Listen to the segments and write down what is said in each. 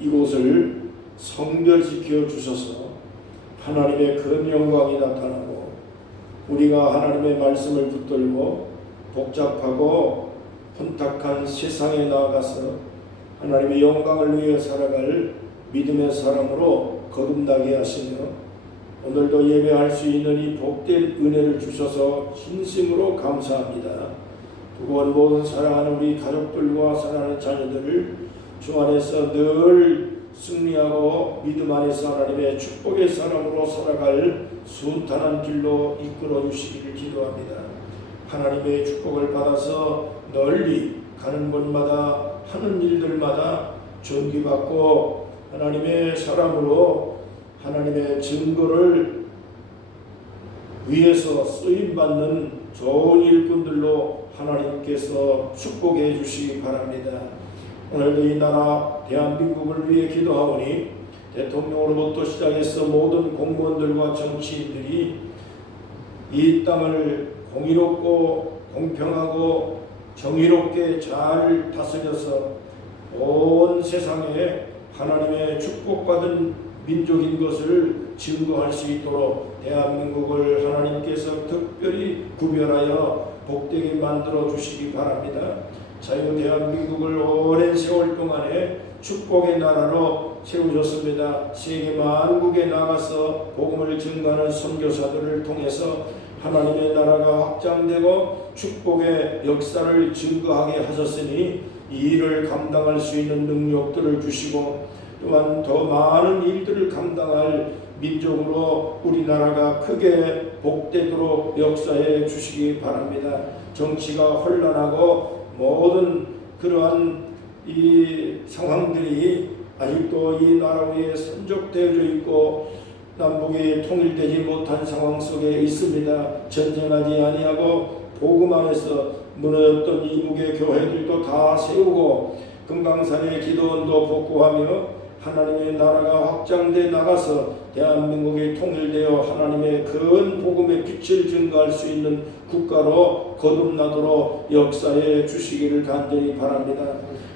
이곳을 성별시켜 주셔서 하나님의 큰 영광이 나타나고 우리가 하나님의 말씀을 붙들고 복잡하고 혼탁한 세상에 나아가서 하나님의 영광을 위해 살아갈 믿음의 사람으로 거듭나게 하시며 오늘도 예배할 수 있는 이 복된 은혜를 주셔서 진심으로 감사합니다. 두번 모든 사랑하는 우리 가족들과 사랑하는 자녀들을 주 안에서 늘 승리하고 믿음 안에서 하나님의 축복의 사람으로 살아갈 순탄한 길로 이끌어 주시기를 기도합니다. 하나님의 축복을 받아서 널리 가는 곳마다 하는 일들마다 존귀받고 하나님의 사람으로 하나님의 증거를 위해서 쓰임받는 좋은 일꾼들로 하나님께서 축복해 주시기 바랍니다. 오늘도 이 나라 대한민국을 위해 기도하오니 대통령으로부터 시작해서 모든 공무원들과 정치인들이 이 땅을 공의롭고 공평하고 정의롭게 잘 다스려서 온 세상에 하나님의 축복받은 민족인 것을 증거할 수 있도록 대한민국을 하나님께서 특별히 구별하여 복되게 만들어 주시기 바랍니다. 자유 대한민국을 오랜 세월 동안에 축복의 나라로 세우셨습니다. 세계 만국에 나가서 복음을 증거하는 선교사들을 통해서 하나님의 나라가 확장되고 축복의 역사를 증거하게 하셨으니 이 일을 감당할 수 있는 능력들을 주시고 또한 더 많은 일들을 감당할 민족으로 우리나라가 크게 복되도록 역사해 주시기 바랍니다. 정치가 혼란하고 모든 그러한 이 상황들이 아직도 이 나라 위에 산적되어져 있고 남북이 통일되지 못한 상황 속에 있습니다. 전쟁하지 아니하고 복음 안에서 무너졌던 이북의 교회들도 다 세우고 금강산의 기도원도 복구하며 하나님의 나라가 확장돼 나가서 대한민국이 통일되어 하나님의 큰 복음의 빛을 증거할 수 있는 국가로 거듭나도록 역사해 주시기를 간절히 바랍니다.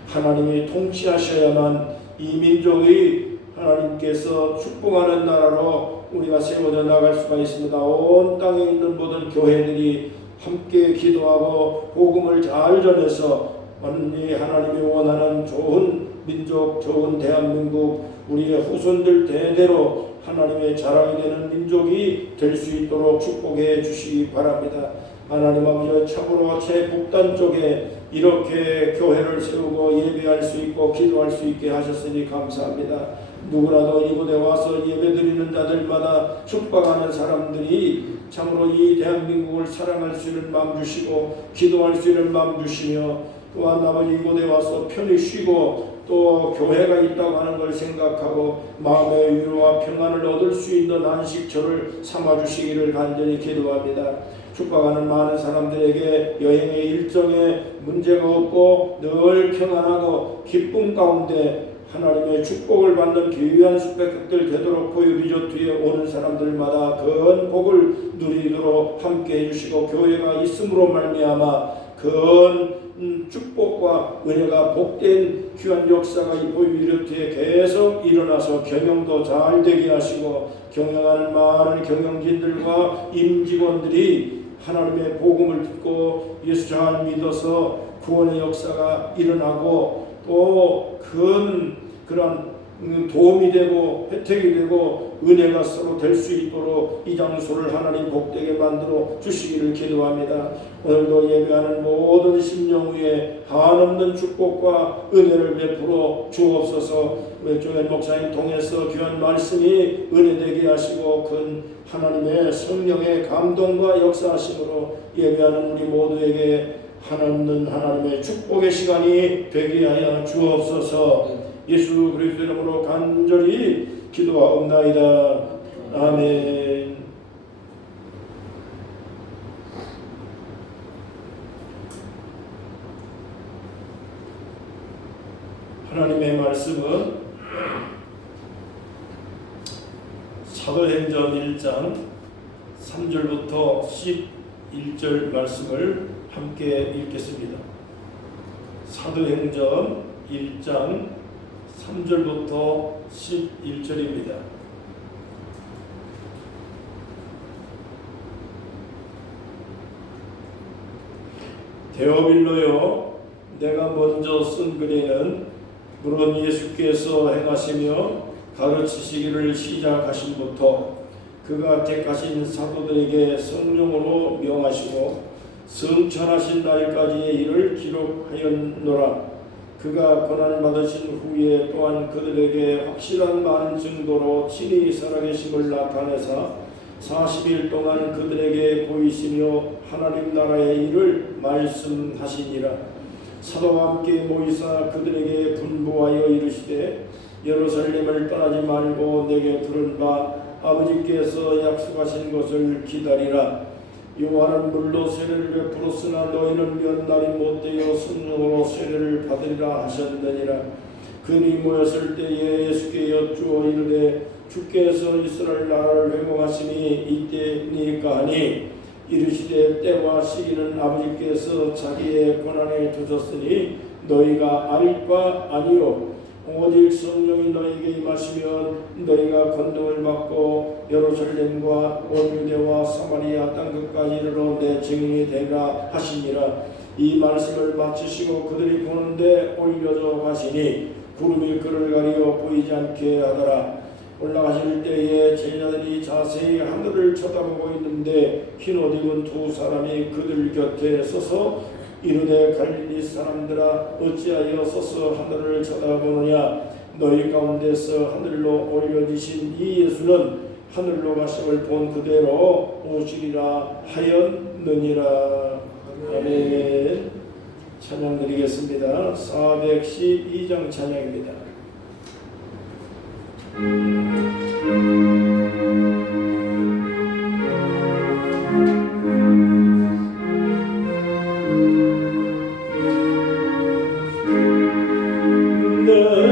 하나님이 통치하셔야만 이 민족이 하나님께서 축복하는 나라로 우리가 세워져 나갈 수가 있습니다. 온 땅에 있는 모든 교회들이 함께 기도하고 복음을 잘 전해서 완전히 하나님이 원하는 좋은 민족, 좋은 대한민국, 우리의 후손들 대대로 하나님의 자랑이 되는 민족이 될 수 있도록 축복해 주시기 바랍니다. 하나님 아버지, 참으로 제 북단 쪽에 이렇게 교회를 세우고 예배할 수 있고 기도할 수 있게 하셨으니 감사합니다. 누구라도 이곳에 와서 예배드리는 자들마다 축복하는 사람들이 참으로 이 대한민국을 사랑할 수 있는 마음 주시고 기도할 수 있는 마음 주시며 또한 아버지 이곳에 와서 편히 쉬고 또 교회가 있다고 하는 걸 생각하고 마음의 위로와 평안을 얻을 수 있는 안식처를 삼아주시기를 간절히 기도합니다. 축복하는 많은 사람들에게 여행의 일정에 문제가 없고 늘 평안하고 기쁨 가운데 하나님의 축복을 받는 귀한 숙백객들 되도록 보유 리조트에 오는 사람들마다 큰 복을 누리도록 함께 해주시고 교회가 있음으로 말미암아 큰 축복과 은혜가 복된 귀한 역사가 이 보유 리조트에 계속 일어나서 경영도 잘 되게 하시고 경영하는 많은 경영진들과 임직원들이 하나님의 복음을 듣고 예수 잘 믿어서 구원의 역사가 일어나고 또 큰 그런 도움이 되고 혜택이 되고 은혜가 서로 될 수 있도록 이 장소를 하나님 복되게 만들어 주시기를 기도합니다. 오늘도 예배하는 모든 심령 위에 한없는 축복과 은혜를 베풀어 주옵소서. 왼쪽에 목사님 통해서 귀한 말씀이 은혜되게 하시고 큰 하나님의 성령의 감동과 역사하심으로 예배하는 우리 모두에게 한없는 하나님의 축복의 시간이 되게 하여 주옵소서. 예수 그리스도 이름으로 간절히 기도하옵나이다. 아멘. 하나님의 말씀은 사도행전 1장 3절부터 11절 말씀을 함께 읽겠습니다. 사도행전 1장 3절부터 11절입니다. 데오빌로여, 내가 먼저 쓴 글에는 물론 예수께서 행하시며 가르치시기를 시작하신부터 그가 택하신 사도들에게 성령으로 명하시고 성천하신 날까지의 일을 기록하였노라. 그가 고난받으신 후에 또한 그들에게 확실한 많은 증거로 친히 살아계심을 나타내사 40일 동안 그들에게 보이시며 하나님 나라의 일을 말씀하시니라. 사도와 함께 모이사 그들에게 분부하여 이르시되 예루살렘을 떠나지 말고 내게 들은 바 아버지께서 약속하신 것을 기다리라. 요한은 물로 세례를 베풀었으나 너희는 몇 날이 못되어 성령으로 세례를 받으리라 하셨느니라. 그들이 모였을 때에 예수께 여쭈어 이르되 주께서 이스라엘 나라를 회복하시니 이때니까 하니 이르시되 때와 시기는 아버지께서 자기의 권한에 두셨으니 너희가 알 바 아니요 오직 성령이 너희에게 임하시면 너희가 권능을 받고 예루살렘과 온 유대와 사마리아 땅끝까지 이르러 내 증인이 되라 하시니라. 이 말씀을 마치시고 그들이 보는데 올려져 가시니 구름이 그를 가리어 보이지 않게 하더라. 올라가실 때에 제자들이 자세히 하늘을 쳐다보고 있는데 흰옷 입은 두 사람이 그들 곁에 서서 이르되 갈릴리 사람들아 어찌하여 서서 하늘을 쳐다보느냐. 너희 가운데서 하늘로 올려지신 이 예수는 하늘로 가심을 본 그대로 오시리라 하였느니라. 아멘. 찬양 드리겠습니다. 412장 찬양입니다. 내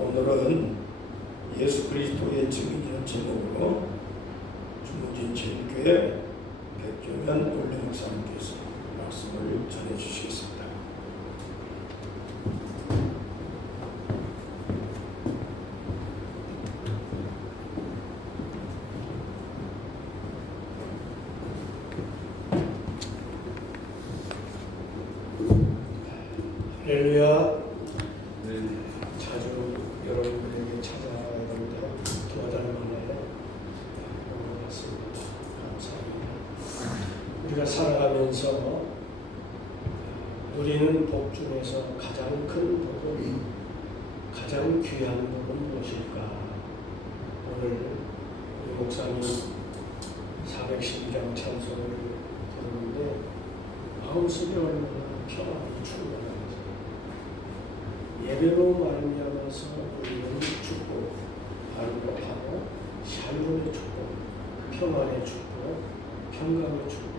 오늘은 예수 그리스도의 증인이라는 제목으로 중국진 제일교회 백종현 원래 목사님께서 말씀을 전해 주시겠습니다. 할렐루야. 자주 여러분들에게 찾아가는데 두어 달 만에 왔습니다. 감사합니다. 우리가 살아가면서 누리는 복 중에서 가장 큰 복은, 가장 귀한 복은 무엇일까? 오늘 우리 목사님 412장 찬송을 들었는데 마음속에 얼마나 평안이 충만한지, 예배로 말미암아서 우리는 축복, 반복하고 샬롬의 축복, 평안의 축복, 평강의 축복,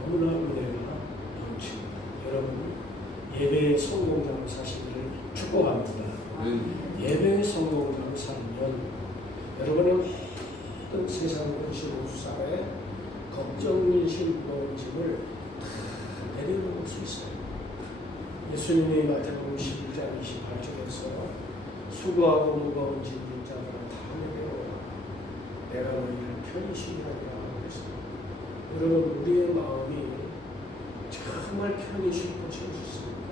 너무나 은혜가 넘칩니다. 여러분, 예배의 성공자로 사시기를 축복합니다. 예배의 성공자로 살면 여러분은 모든 세상 것이 우수사에 걱정이신 무거운 짐을 다 내려놓을 수 있어요. 예수님이 마태복음 11장 28절에서 수고하고 무거운 짐진 자들아 다 내려오라, 내가 너희를 편히 쉬리라 그랬습니다. 여러분, 우리의 마음이 정말 편히 쉴 곳이 어디 있습니까?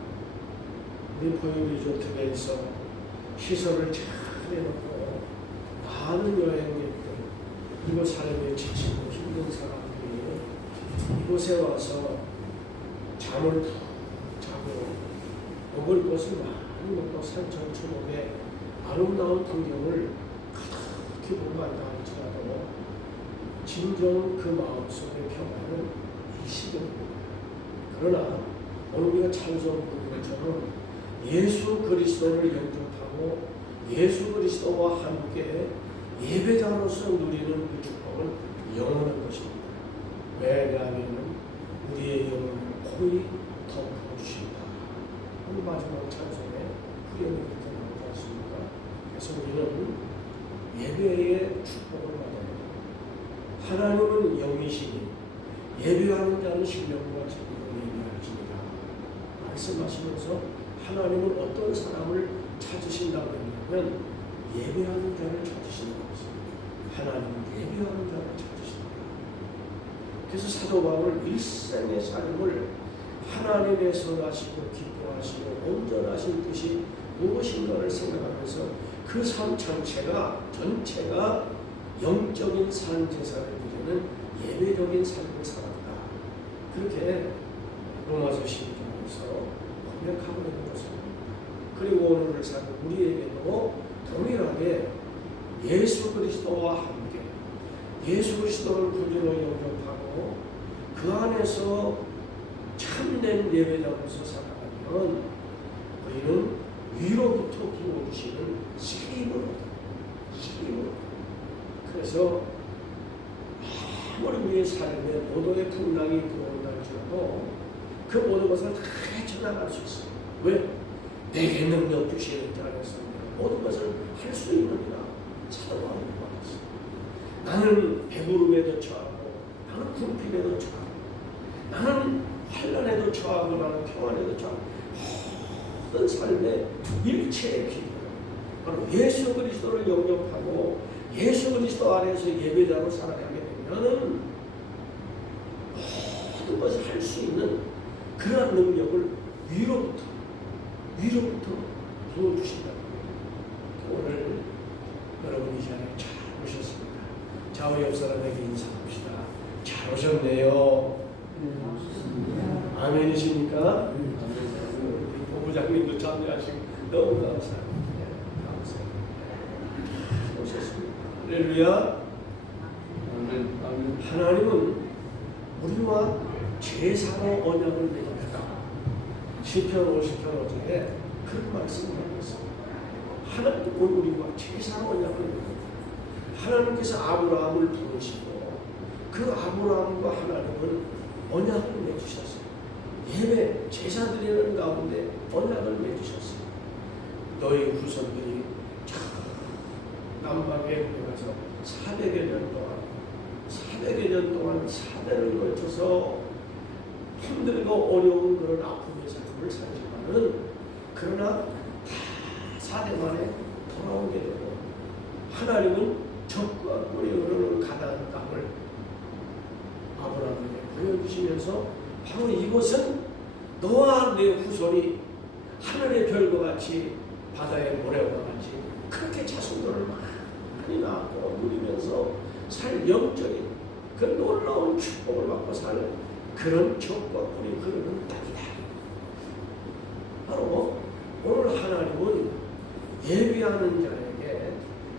우리 보이리조트에서 시설을 잘 해놓고 많은 여행객들, 이곳 삶에 지치고 힘든 사람들이 이곳에 와서 잠을 푹 자고 먹을 것을 많이 먹고 산천초목의 아름다운 풍경을 가득히 보고 간다 할지라도 진정 그 마음속의 평안은 일시적입니다. 그러나 오늘 우리가 찬송 부르는 것처럼 예수 그리스도를 영접하고 예수 그리스도와 함께 예배자로서 누리는 그 축복은 영원한 것입니다. 왜냐하면 우리의 영혼을 거의 덮어주신다. 오늘 마지막 찬송에 후렴이 그렇게 나오지 않습니까? 그래서 우리는 예배의 축복을 받아야 합니다. 하나님은 영이시니 예배하는 자는 신령과 진리로 예배하십니다. 말씀하시면서 하나님은 어떤 사람을 찾으신다고 했냐면 예배하는 자를 찾으신다고 했습니다. 하나님은 예배하는 자를 찾으신다. 그래서 사도 바울 일생의 삶을 하나님의 선하시고 기뻐하시고 온전하신 뜻이 무엇인가를 생각하면서 그 삶 전체가 영적인 산 제사를 드리는 예배적인 삶을 살았다. 그렇게 로마서 12장에서 고백하고 있는 것입니다. 그리고 오늘을 사는 우리에게도 동일하게 예수 그리스도와 함께 예수 그리스도를 구주로 영접하고 그 안에서 참된 예배자로서 살아가면 우리는 위로부터 부어주시는 새 힘을 그래서 아무리 우리의 삶에 모도의 풍랑이 불어온다 할지라도 그 모든 것을 다 헤쳐나갈 수 있어요. 왜? 내게 능력 주시는 자 안에서 모든 것을 할 수 있는 나는 배부름에도 처하고 나는 궁핍에도 처하고 나는 환난에도 처하고 나는 평안에도 처하고 모든 삶의 일체의 기회를 바로 예수 그리스도를 영접하고 예수 그리스도 안에서 예배자로 살아가게 되면은 모든 것을 할 수 있는 그러한 능력을 위로부터 부어주신다. 오늘 여러분 이 자리에 잘 오셨습니다. 좌우 옆 사람에게 인사합시다. 잘 오셨네요. 아멘이십니까? 우리 본부장님도 참여하시고 너무 감사합니다. 감사합니다. 오셨습니다. 할렐루야. 하나님은 우리와 제사로 언약을 맺었다. 시편 50편 5절에 그런 말씀을 하고 있습니다. 하나님은 우리와 제사로 언약을 맺었다. 하나님께서 아브라함을 부르시고 그 아브라함과 하나님은 언약을 맺으셨어요. 예배 제사 드리는 가운데 언약을 맺으셨어요. 너희 후손들이 남방에 가서 400여 년 동안 사대를 거쳐서 힘들고 어려운 그런 아픔의 삶을 살지만은 그러나 다 4대 만에 돌아오게 되고 하나님은 적과 꿀이 흐르는 가나안 땅을 아브라함에게 보여주시면서 바로 이곳은 너와 내 후손이 하늘의 별과 같이 바다의 모래와 같이 그렇게 자손들을 많이 낳고 누리면서 살 영적인 그 놀라운 축복을 받고 사는 그런 적과 꿀이 흐르는 땅이다. 바로 오늘 하나님은 예배하는 자에게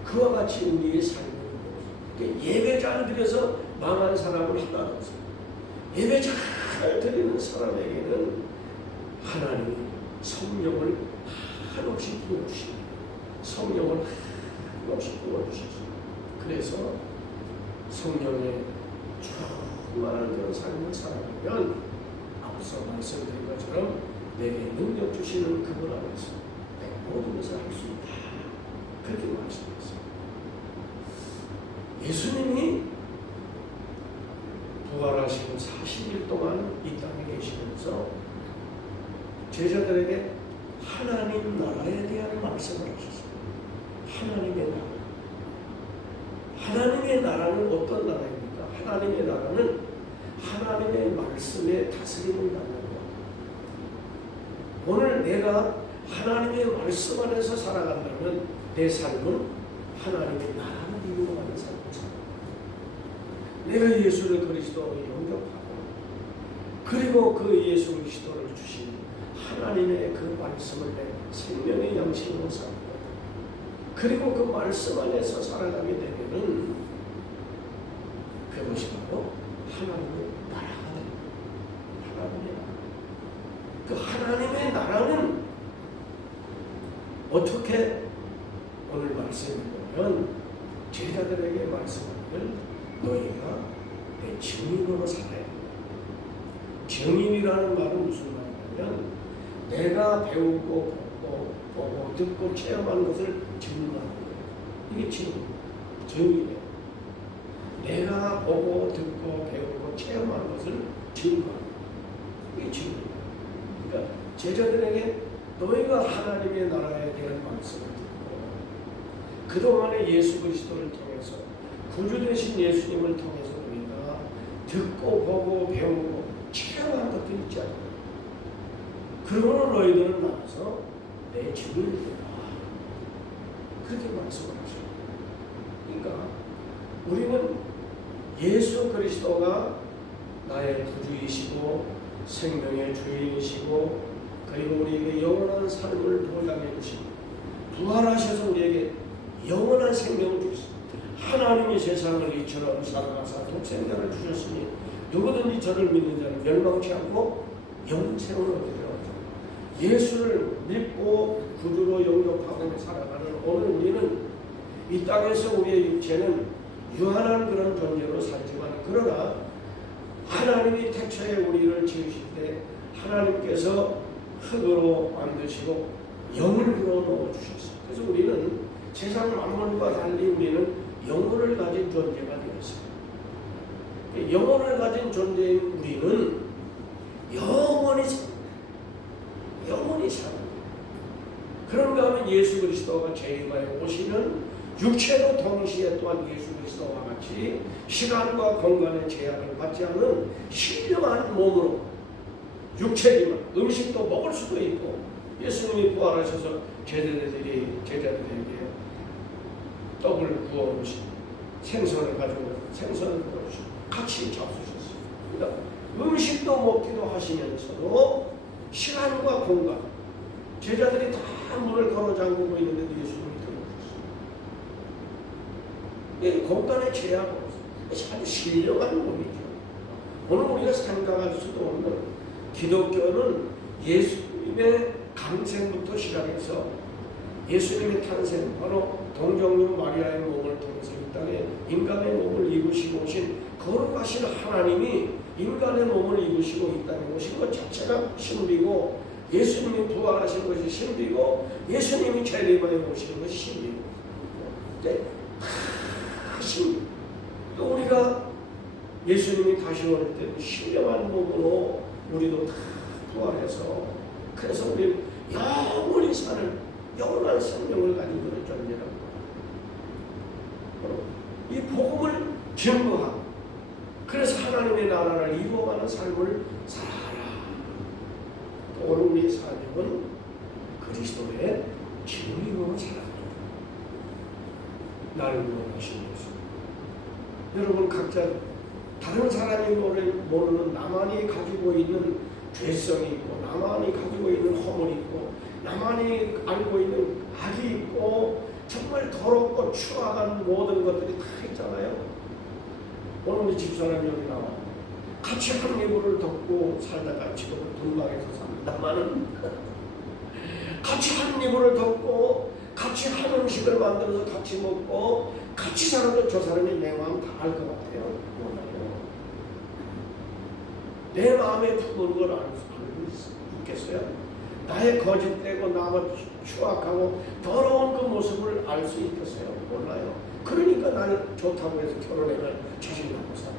그와 같이 우리의 삶을 예배자를 드려서 망한 사람을 하나도 없어요. 예배 잘 드리는 사람에게는 하나님이 성령을 한없이 부어주십니다. 성령을 한없이 부어주셨습니다. 그래서 성령의 충만한 그런 삶을 살아가면 앞서 말씀드린 것처럼 내게 능력 주시는 그분 안에서 내가 모든 것을 할 수 있다. 그렇게 말씀했어요. 예수님이 부활하시고 40일 동안 이 땅에 계시면서 제자들에게 하나님 나라에 대한 말씀을 하셨어요. 하나님의 나라. 하나님의 나라는 어떤 나라입니까? 하나님의 나라는 하나님의 말씀에 다스림을 받는 것. 오늘 내가 하나님의 말씀 안에서 살아간다면 내 삶은 하나님의 나라를 이루어가는 삶을 살아간다. 내가 예수를 그리스도로 영접하고 그리고 그 예수 그리스도를 주신 하나님의 그 말씀을 내 생명의 양식으로 살고 그리고 그 말씀 안에서 살아가게 되면은 그것이 바로 하나님의 나라가 됩니다. 하나님의 나라. 그 하나님의 나라는 어떻게 오늘 말씀을 보면 제자들에게 말씀하기를 너희가 내 증인으로 살아야 된다. 증인이라는 말은 무슨 말이냐면 내가 배우고 보고 듣고 체험한 것을 증거하는 거예요. 이게 증인이에요. 내가 보고 듣고 배우고 체험한 것을 증거하는 거예요. 이게 증인이에요. 그러니까 제자들에게 너희가 하나님의 나라에 대한 말씀을 듣고 그동안의 예수 그리스도를 통해서 구주 되신 예수님을 통해서 너희가 듣고 보고 배우고 체험한 것도 있지 않나요? 그러므로 너희들은 나와서 내 증인이 되라. 그렇게 말씀을 하십니다. 그러니까 우리는 예수 그리스도가 나의 구주이시고 생명의 주인이시고 그리고 우리에게 영원한 삶을 보장해 주시고 부활하셔서 우리에게 영원한 생명을 주셨습니다. 하나님이 세상을 이처럼 사랑하사 독생자를 주셨으니 누구든지 저를 믿는 자는 멸망치 않고 영생을 얻으리라. 예수를 믿고 구주로 영접하고 살아가는 오늘 우리는 이 땅에서 우리의 육체는 유한한 그런 존재로 살지만 그러나 하나님이 태초에 우리를 지으실 때 하나님께서 흙으로 만드시고 영을 불어 넣어 주셨어요. 그래서 우리는 세상 만물과 달리 우리는 영혼을 가진 존재가 되었어요. 영혼을 가진 존재인 우리는 영원히 삽니다. 영원히 삽니다. 그런가 하면 예수 그리스도가 제2마에 오시는 육체도 동시에 또한 예수 그리스도와 같이 시간과 공간의 제약을 받지 않는 신령한 몸으로 육체지만 음식도 먹을 수도 있고 예수님이 부활하셔서 제자들에게 떡을 구워 놓으신 생선을 가지고 생선을 구워 주시고 같이 잡수셨어요. 그러니까 음식도 먹기도 하시면서도 시간과 공간 제자들이 다 문을 걸어 잠그고 있는데 예수님이 들어오셨어요. 이 공간의 제약은 아주 신령한 몸이죠. 오늘 우리가 생각할 수도 없는 기독교는 예수님의 강생부터 시작해서 예수님의 탄생, 바로 동정녀 마리아의 몸을 통해서 이 땅에 인간의 몸을 입으시고 오신 거룩하신 하나님이 인간의 몸을 입으시고 이 땅에 오신 것 자체가 신비고 예수님이 부활하신 것이 신비고 예수님이 재림하에 오시는 것이 신비고 다 신비. 또 우리가 예수님이 다시 올 때 신령한 몸으로 우리도 다 부활해서 그래서 우리 영원히 사는 영원한 생명을 가진 그런 존재라고 이 복음을 증거하고 그래서 하나님의 나라를 이루어가는 삶을 살아라. 오늘 우리의 삶은 그리스도의 증인으로 살아가라. 나를 원하신 예수. 여러분 각자 다른 사람이 모르는 나만이 가지고 있는 죄성이 있고 나만이 가지고 있는 허물이 있고 나만이 알고 있는 악이 있고 정말 더럽고 추악한 모든 것들이 다 있잖아요. 오늘 우리 집사람이 여기 나와 같이 한 이불을 덮고 살다가 지금은 분방에서 삽니다만은 같이 한 이불을 덮고 같이 한 음식을 만들어서 같이 먹고 같이 살아도 저 사람이 내 마음 다 알 것 같아요. 몰라요. 내 마음에 품은 걸 알고 있겠어요? 나의 거짓되고 나만 추악하고 더러운 그 모습을 알 수 있겠어요? 몰라요. 그러니까 나는 좋다고 해서 결혼해갈 자신감고 살아요.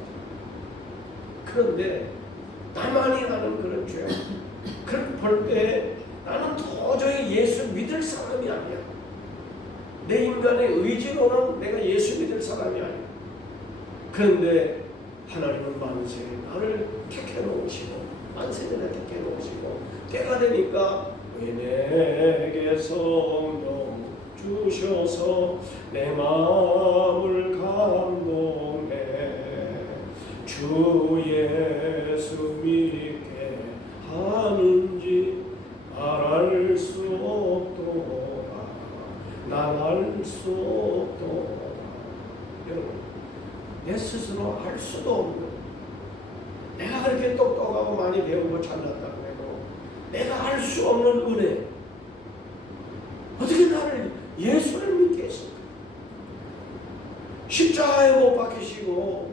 그런데 나만이 아는 그런 죄, 그런 볼 때 나는 도저히 예수 믿을 사람이 아니야. 내 인간의 의지로는 내가 예수 믿을 사람이 아니야. 그런데 하나님은 만세에 나를 택해 놓으시고 만세전에 택해 놓으시고 때가 되니까 왜 내게 성령 주셔서 내 마음을 감동해 주 예수 믿게 하는지 말할 수 없도다. 말할 수 없도다. 여러분 내 스스로 할 수도 없는 내가 그렇게 똑똑하고 많이 배우고 잘났다고 해도 내가 알 수 없는 은혜 어떻게 나를 예수를 믿게 했을까? 십자가에 못 박히시고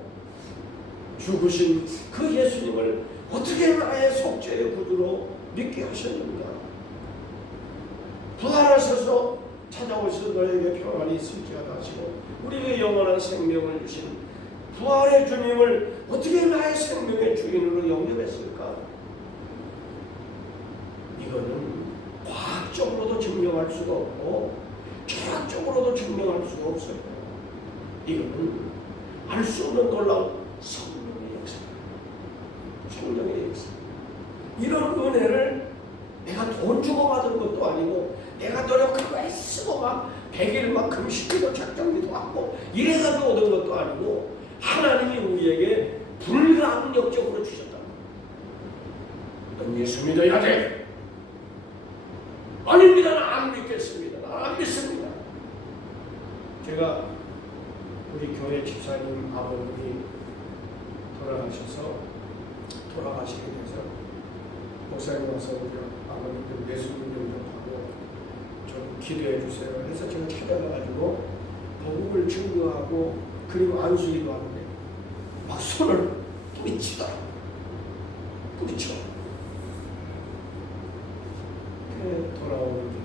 죽으신 그 예수님을 어떻게 나의 속죄의 구주로 믿게 하셨는가? 부활하셔서 찾아오셔서 너에게 평안이 있을지어다 하시고 우리에게 영원한 생명을 주신 부활의 주님을 어떻게 나의 생명의 주인으로 영접했을까? 이거는 과학적으로도 증명할 수가 없고 철학적으로도 증명할 수가 없어요. 이거는 알 수 없는 놀라운 성령의 역사. 성령의 역사. 이런 은혜를 내가 돈 주고 받은 것도 아니고 내가 노력하고 애쓰고 막 100일 막 금식기도 작정기도 하고 이래가지고 얻은 것도 아니고 하나님이 우리에게 불가항력적으로 주셨다. 넌 예수 믿어야 돼. 아닙니다. 나 안 믿겠습니다. 나 안 믿습니다. 제가 우리 교회 집사님 아버님이 돌아가시게 돼서 목사님 와서 우리 아버님들 예수 믿는 좀 하고 좀 기도해 주세요. 그래서 제가 찾아가가지고 복음을 증거하고 그리고 안수기도 하는데 막 손을 뿌리치더라. 뿌리쳐. 돌아오는 게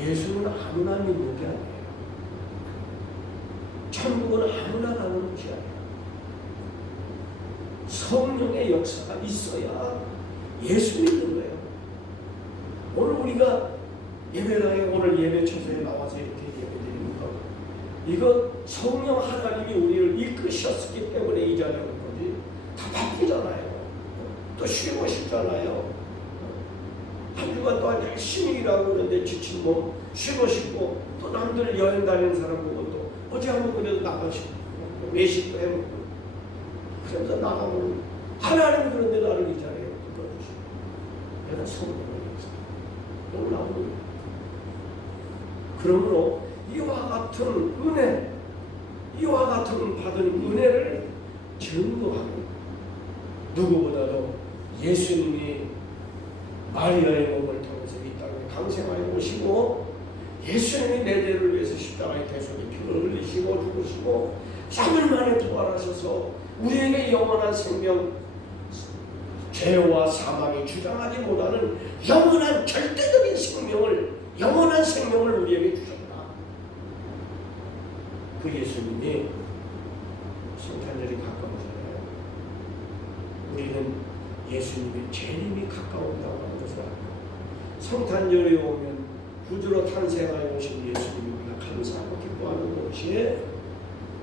예수는 아무나 믿는 게 아니에요. 천국은 아무나 가는 것이 아니에요. 성령의 역사가 있어야 예수 믿는 거예요. 오늘 우리가 예배당에 오늘 예배 처소에 나와서 이렇게 예배드리는 거, 이거 성령 하나님이 우리를 이끄셨기 때문에 이 자리에 온 거지. 다 바쁘잖아요. 또 쉬고 싶잖아요. 한 주간 동안 열심히 일하고 그러는데 지친 몸 쉬고 싶고, 또 남들 여행 다니는 사람 보고 또 어제 한번 그래도 나가시고 외식도 해먹고 그래서 나가면 하나님이 그런데 나를 이 자리에 불러주시고, 내가 성령을 위해서 놀라운 거예요. 그러므로 이와 같은 은혜, 이와 같은 받은 은혜를 증거하는, 누구보다도 예수님이 마리아의 몸을 통해서 이 땅에 강생하여 오시고, 예수님이 내 죄를 위해서 십자가의 대속의 피를 흘리시고 죽으시고 3일 만에 부활하셔서 우리에게 영원한 생명, 죄와 사망이 주장하지 못하는 영원한 절대적인 생명을, 영원한 생명을 우리에게 주셨다. 그 예수님이 성탄절이 가까워서요, 우리는 예수님의 재림이 가까운다고 하는 것을 알고, 성탄절에 오면 구주로 탄생하여 오신 예수님이 우리가 감사하고 기뻐하는 동시에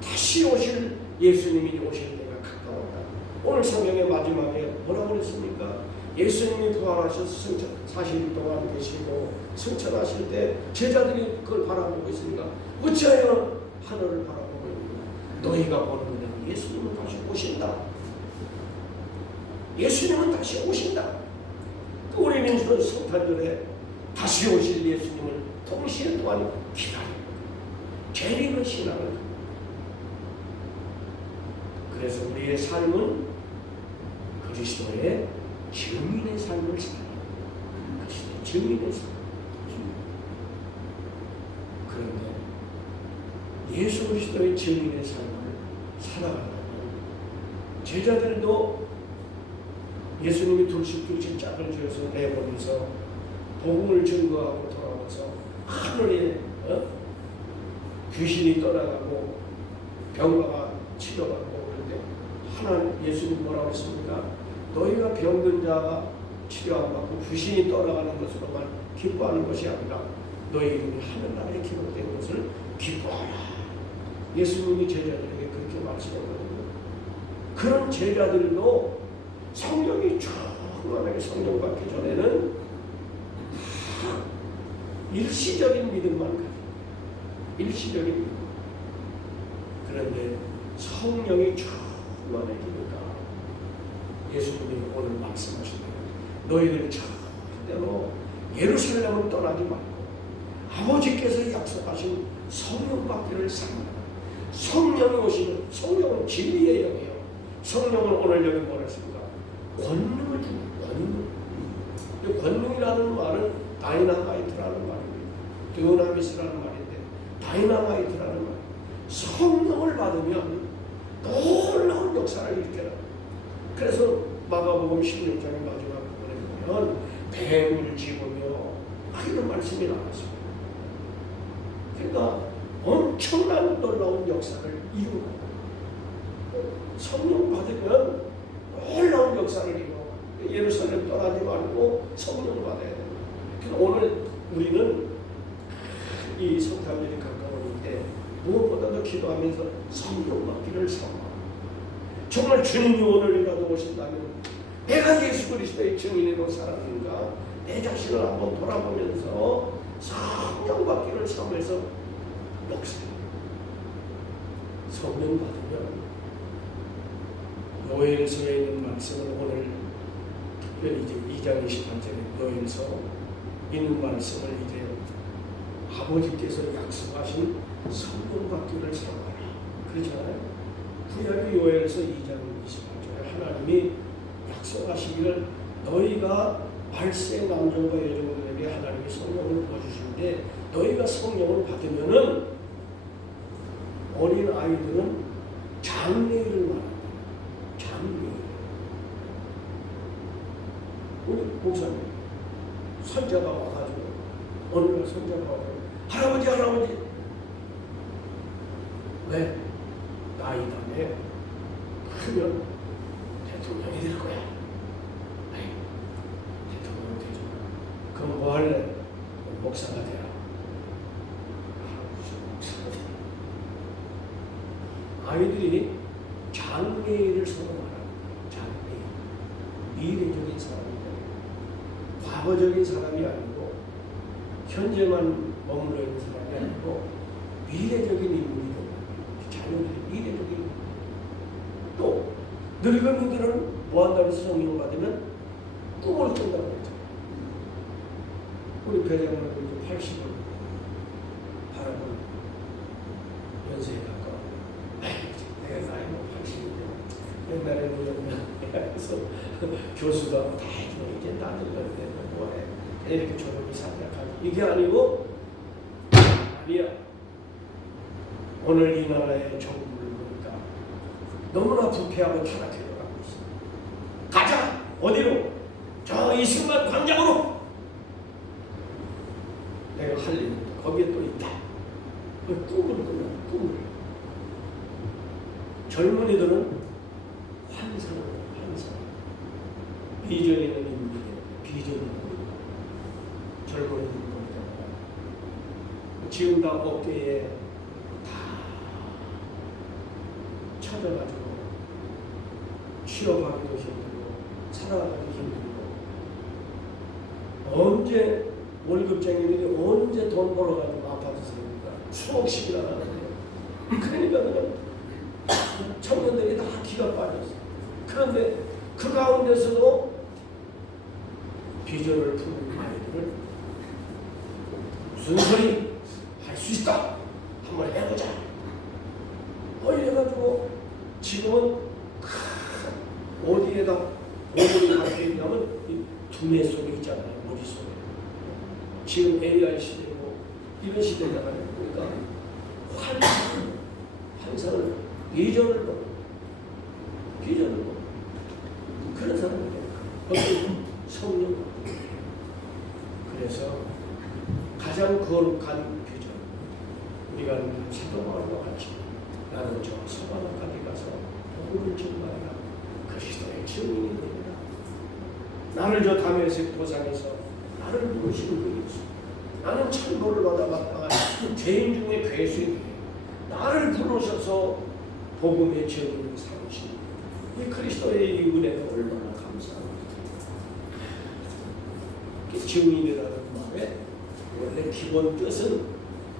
다시 오실 예수님이 오실 때가 가까웠다. 오늘 성경의 마지막에 뭐라고 그랬습니까? 예수님이 부활하셔서 40일 동안 계시고 승천하실 때 제자들이 그걸 바라보고 있으니까 어찌하여 하늘을 바라보고 있느냐? 너희가 보는 것은 예수님은 다시 오신다. 예수님은 다시 오신다. 또 우리는 성탄절에 다시 오실 예수님을 동시에 또한 기다리고 재림의 신앙을. 그래서 우리의 삶은 그리스도의 증인의 삶을 살아요. 그리스도의 증인의 삶. 그런데 예수 그리스도의 증인의 삶을 살아가려면 제자들도 예수님이 둘씩 짝을 지어서 내보내서 복음을 증거하고 돌아와서 하늘에 귀신이 떠나가고 병마가 치료받고, 그런데 하나님 예수님 뭐라고 했습니까? 너희가 병든 자가 치료 안 받고 귀신이 떠나가는 것으로만 기뻐하는 것이 아니라 너희 이름이 하늘나라에 기록된 것을 기뻐하라. 예수님이 제자들에게 그렇게 말씀하거든요. 그런 제자들도 성령이 충만하게 성령 받기 전에는 일시적인 믿음만 가지고, 일시적인 믿음. 그런데 성령이 충만해지니까 예수님이 오늘 말씀하시는 너희들 절대로 예루살렘을 떠나지 말고 아버지께서 약속하신 성령 받기를 사모하라. 성령이 오시는, 성령은 진리의 영이에요. 성령은 오늘 여기 뭐라 했습니까? 권능을 주는, 권능. 권능이라는 말은 다이나마이트라는 말입니다. 드요나미스라는 말인데 다이나마이트라는 말. 성령을 받으면 놀라운 역사를 일으켜라. 그래서 마가복음 16장의 마지막 부분에 보면 뱀을 집으며 이런 말씀이 나왔습니다. 그러니까 엄청난 놀라운 역사를 이루고, 성령 받으면 놀라운 역사를 이루고, 예루살렘 떠나지 말고 성령을 받아야 돼요. 그래서 오늘 우리는 이 성탄절이 가까우는데 무엇보다도 기도하면서 성령 받기를 사모합니다. 정말 주님이 오늘이라도 오신다면 내가 예수 그리스도의 증인으로 살았는가, 내 자신을 한번 돌아보면서 성령 받기를 사모해서 먹습니다. 성령 받으면 요엘서에 있는 말씀을 오늘 특별히 이제 2장 28절에 요엘서 있는 말씀을 이제 아버지께서 약속하신 성령 받기를 사모하라 그러잖아요. 구약의 요엘서 2장 28절에 하나님이 약속하시기를 너희가 말세 남종과 여종들에게 하나님이 성령을 부어주시는데 너희가 성령을 받으면은 어린 아이들은 장래일을 말한다. 장래일. 우리 목사님 선자가 와가지고 어느 날 손자가 와서 할아버지 할아버지 왜? 나이 다음에 크면 대통령이 될 거야. 아이, 대통령이 되잖아. 그럼 뭐 할래? 목사가 되라. 목사가 되라. 아이들이 장래일을 선호하라. 장래일. 미래적인 사람이다. 과거적인 사람이 아니고 현재만 머물러 있는 사람이 아니고 미래적인 인물이 된다. 자녀들이 미래적인. 또 늙은이들은 뭐 한다고 해서 성령 받으면 꿈을 꾼다고 했잖아요. 우리 배장은 이제 80을 바라본 연세에 가까워. 내가 나이 뭐 80인데 옛날에는 그래서 교수가 다 해주면 이제 나들 건데 뭐해 이렇게 졸업이 생각하지. 이게 아니고 아니야. 오늘 이 나라의 정부를 보니까 너무나 부패하고 타락해 가고 있어. 가자! 어디로? 저 이승만 광장으로! 내가 할 일은 거기에 또 있다. 그 꿈을 꾸는 꿈을. 젊은이들은 환상을 환상. 비전 있는 인물이 비전 있는 인물. 젊은이들 보니까 지금 다 어깨에 다 쳐져가지고 취업하기도 힘들고 살아가기도 힘들고 언제 월급쟁이들이 언제 돈 벌어가지고 아파트 삽니까? 수억씩이나 하는데요. 그러니까 그냥 청년들이 다 기가 빠졌어. 그런데 그 가운데서도 비전을 푸는 아이들을 무슨 소리 할 수 있다. 한번 해보자. 이래가지고 지금은 어디에다 보물이 박혀 있냐면 이 두뇌 속에 있잖아요. 머릿속에. 지금 AI 시대고 이런 시대잖아요. 그러니까 환상을 비전을 보고 비전을 보고 그런 사람이에요. 어떤 성령. 그래서 가장 거룩한 비전. 우리가 사도바울과 같이 나는 저 서방까지 가서 복음을 전하리라. 그리스도의 증인이 되리라. 나를 저 다메섹 도상에서 나를 부르시는 분이 있어. 나는 천벌을 받아갔다가 죄인 중에 괴수인데 나를 부르셔서 복음의 증인을 삼으신 이 그리스도의 이 은혜가 얼마나 감사합니다. 증인이라는 말의 원래 기본 뜻은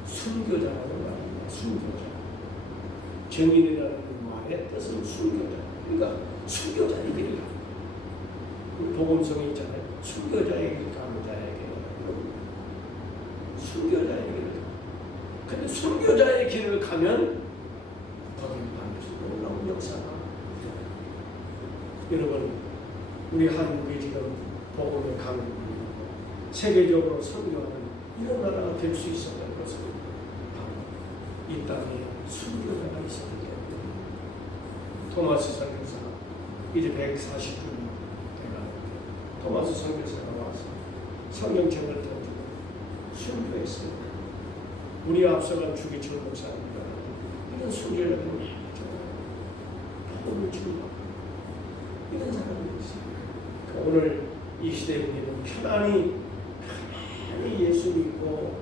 순교자라는 말입니다. 순교자. 증인이라는 말의 뜻은 순교자. 그러니까 순교자의 길을 가는 복음성이 있잖아요. 순교자의 길 가는 자에게 순교자의 길을 가는. 근데 순교자의 길을 가면 거기는 반드시 놀라운 역사가 여러분, 우리 한국이 지금 복음의 강국이고 세계적으로 선교하는 이런 나라가 될 수 있었던 것은 바로 이 땅에 순교자가 있었기 때문에. 토마스 선교사가 이제 140년 돼가는데 토마스 선교사가 와서 성경책을 던지고 순교했습니다. 우리 앞서간 주기철 목사님과 이런 순교자들이 많잖아요. 복음을 주고 이런 사람이 있어요. 오늘 이 시대에 우리는 편안히 예수 믿고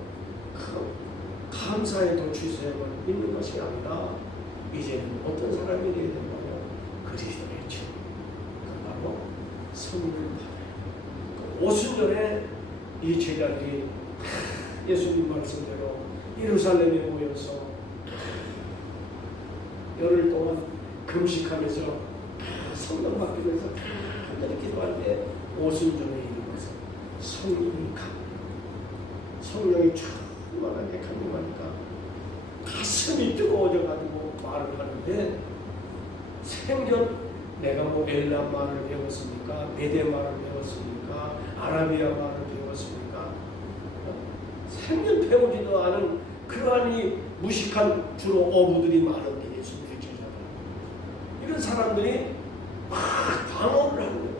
감사의 도취성을 믿는 것이 아니라 이제는 어떤 사람이 되어야 된다면 그리스도의 증. 그 바로 성령을 받아요. 오순절에 이 제자들이 예수님 말씀대로 예루살렘에 모여서 열흘 동안 금식하면서 성령 받기 위해서 간절히 기도할 때 오순절에 이른 것은 성령이 성령이 충만하게 강림하니까 가슴이 뜨거워져가지고 말을 하는데 생전 내가 뭐 엘라 말을 배웠습니까? 메대 말을 배웠습니까? 아라비아 말을 배웠습니까? 생전 배우지도 않은 그러한 이 무식한 주로 어부들이 많은데 예수님의 제자들 이런 사람들이 막 방언을 하는 거예요.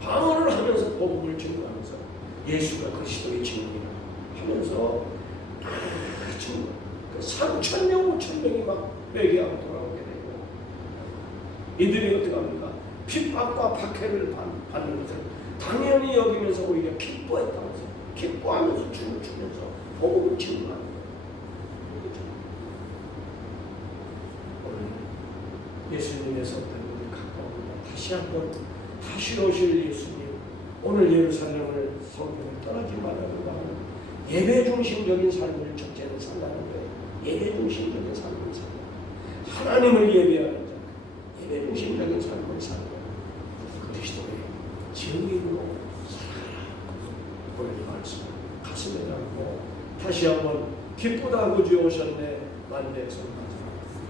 방언을 하면서 복음을 증거하면서 예수가 그리스도의 증인이라 하면서 그 3,000명, 5,000명이 막 회개하고 돌아오게 되고, 이들이 어떻게 합니까? 핍박과 박해를 받는 것을 당연히 여기면서 오히려 기뻐했다면서, 기뻐하면서 춤을 추면서 복음을 증거하는 거예요. 오늘 예수님의 성탄절을 가까웁니다. 다시 한번 다시 오실 예수님, 오늘 예루살렘을 성경을 떠나지 말라고 하는 예배 중심적인 삶을 첫째는 살라는데, 예배 중심적인 삶을 살라, 하나님을 예배하는 자, 예배 중심적인 삶을 살라, 그리스도의 증인으로 살아가라. 오늘 이 말씀 가슴에 담고 다시 한번 기쁘다 구주 오셨네 만대에서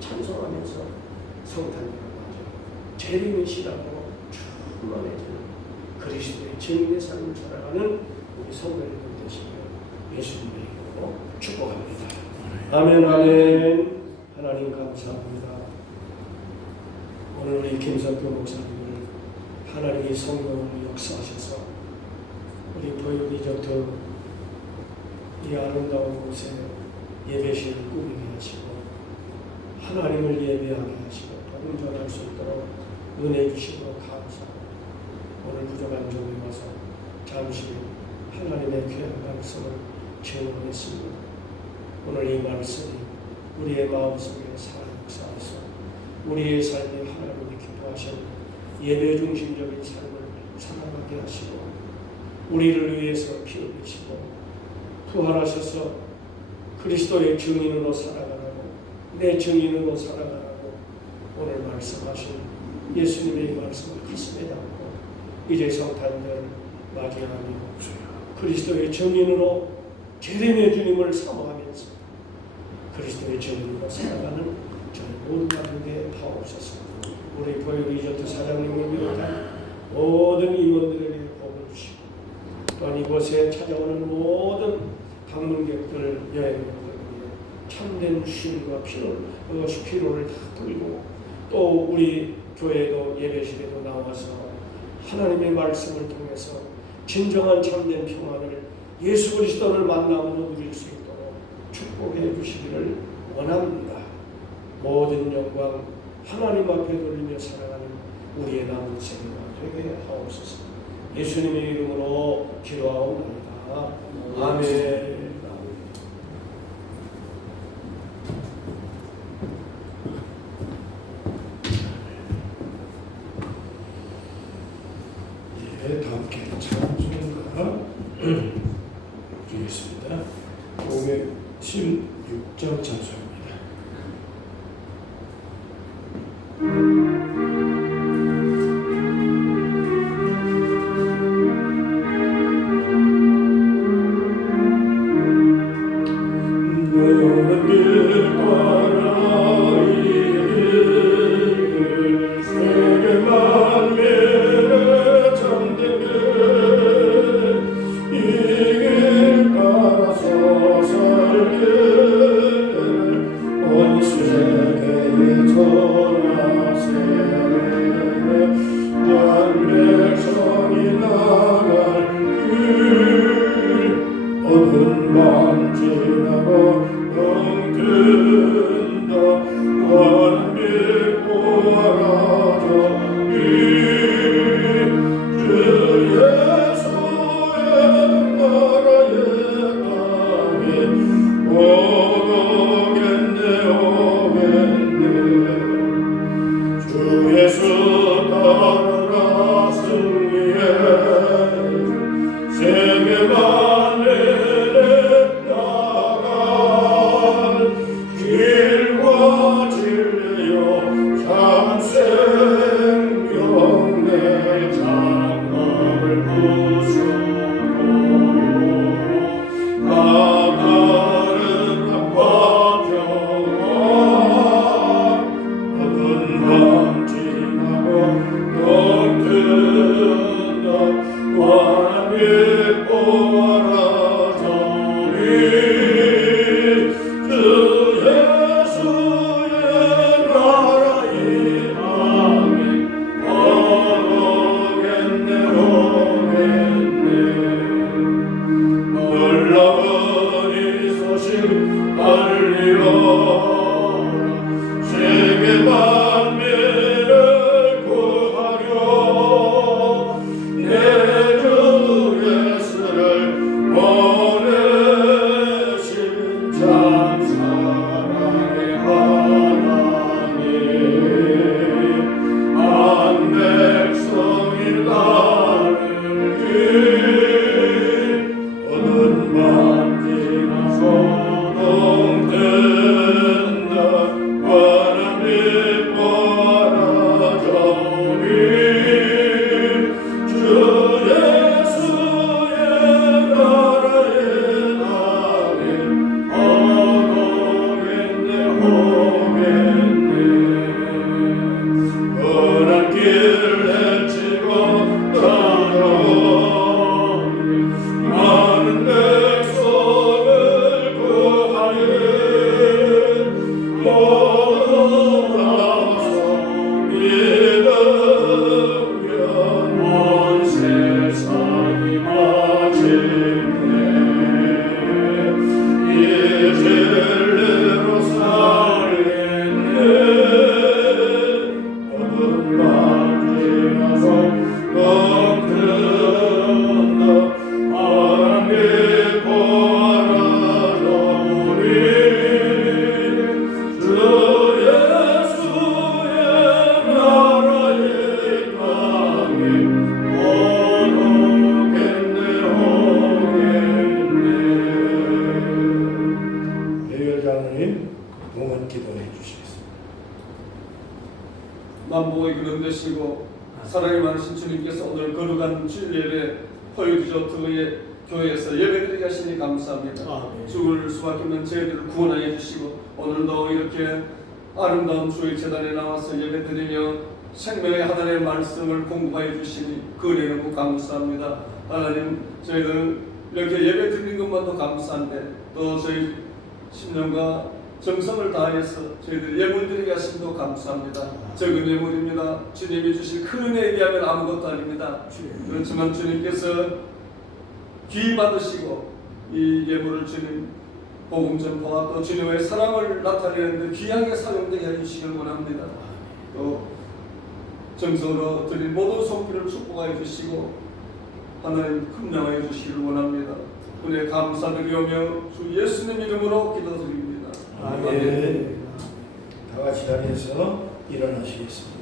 찬송하면서 성탄절을 맞아 재림의 시라고 충만해지는 그리스도의 증인의 삶을 살아가는 우리 성도님들 되시며 예수님의 이름으로 축복합니다. 아멘. 아멘. 하나님 감사합니다. 오늘 우리 김석규 목사님을 하나님이 성령을 역사하셔서 우리 보육 리조트 이 아름다운 곳에 예배실을 꾸미게 하시고 하나님을 예배하게 하시고 동전할 수 있도록 은혜 주시고 감사하고, 오늘 부족한 종에 와서 잠시 하나님의 귀한 말씀을 증언했습니다. 오늘 이 말씀이 우리의 마음속에 살아서 우리의 삶에 하나님이 기뻐하시는 예배 중심적인 삶을 살아가게 하시고, 우리를 위해서 피 흘리시고 부활하셔서 그리스도의 증인으로 살아가라고, 내 증인으로 살아가라고 오늘 말씀하신 예수님의 말씀을 가슴에 담고 이제 성탄절 맞이하며 그리스도의 증인으로 재림의 주님을 사모하면서 그리스도의 증인으로 살아가는 저희 모두가 되게 하옵소서. 우리 보육 리조트 사장님을 비롯한 모든 임원들에게 복을 주시고, 또한 이곳에 찾아오는 모든 방문객들, 여행객들에게 참된 쉼과 피로를 다 풀고, 또 우리 교회도 예배실에도 나와서 하나님의 말씀을 통해서 진정한 참된 평안을, 예수 그리스도를 만남으로 누릴 수 있도록 축복해 주시기를 원합니다. 모든 영광 하나님 앞에 돌리며 살아가는 우리의 남은 생애가 되게 하옵소서. 예수님의 이름으로 기도하옵나이다. 아멘. 예, 다 함께 찬송가 드리겠습니다. 516장 찬송입니다. 만복의 그런 되시고 사랑이 많으신 주님께서 오늘 거룩한 주일 예배 포유주저트의 교회에서 예배드리게 하시니 감사합니다. 죽을 수밖에 없는 저희들을 구원하여 주시고 오늘도 이렇게 아름다운 주의 재단에 나와서 예배드리며 생명의 하나님의 말씀을 공부하여 주시니 그 은혜 너무 감사합니다. 하나님, 저희들 이렇게 예배 드리는 것만도 감사한데 또 저희 심령과 정성을 다해서 저희들 예물 드리게 하심도 감사합니다. 적은 예물입니다. 주님이 주신 큰 은혜에 비하면 아무것도 아닙니다. 그렇지만 주님께서 귀히 받으시고 이 예물을 주님 복음 전파와 또 주님의 사랑을 나타내는데 귀하게 사용되게 해주시길 원합니다. 또 정성으로 드린 모든 손길을 축복하여 주시고 하나님 긍량하여 주시기를 원합니다. 은혜 감사드리오며 주 예수님 이름으로 기도드립니다. 아멘. 다 같이 자리에서 일어나시겠습니다.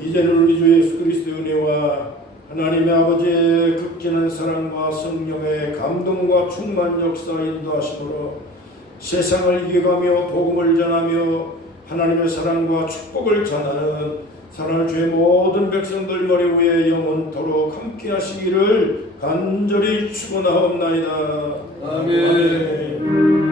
이제는 우리 주 예수 그리스도의 은혜와 하나님의 아버지의 극진한 사랑과 성령의 감동과 충만 역사 인도하심으로 세상을 이겨가며 복음을 전하며 하나님의 사랑과 축복을 전하는 사랑하는 주의 모든 백성들 머리 위에 영원토록 함께 하시기를 간절히 축원하옵나이다. 아멘.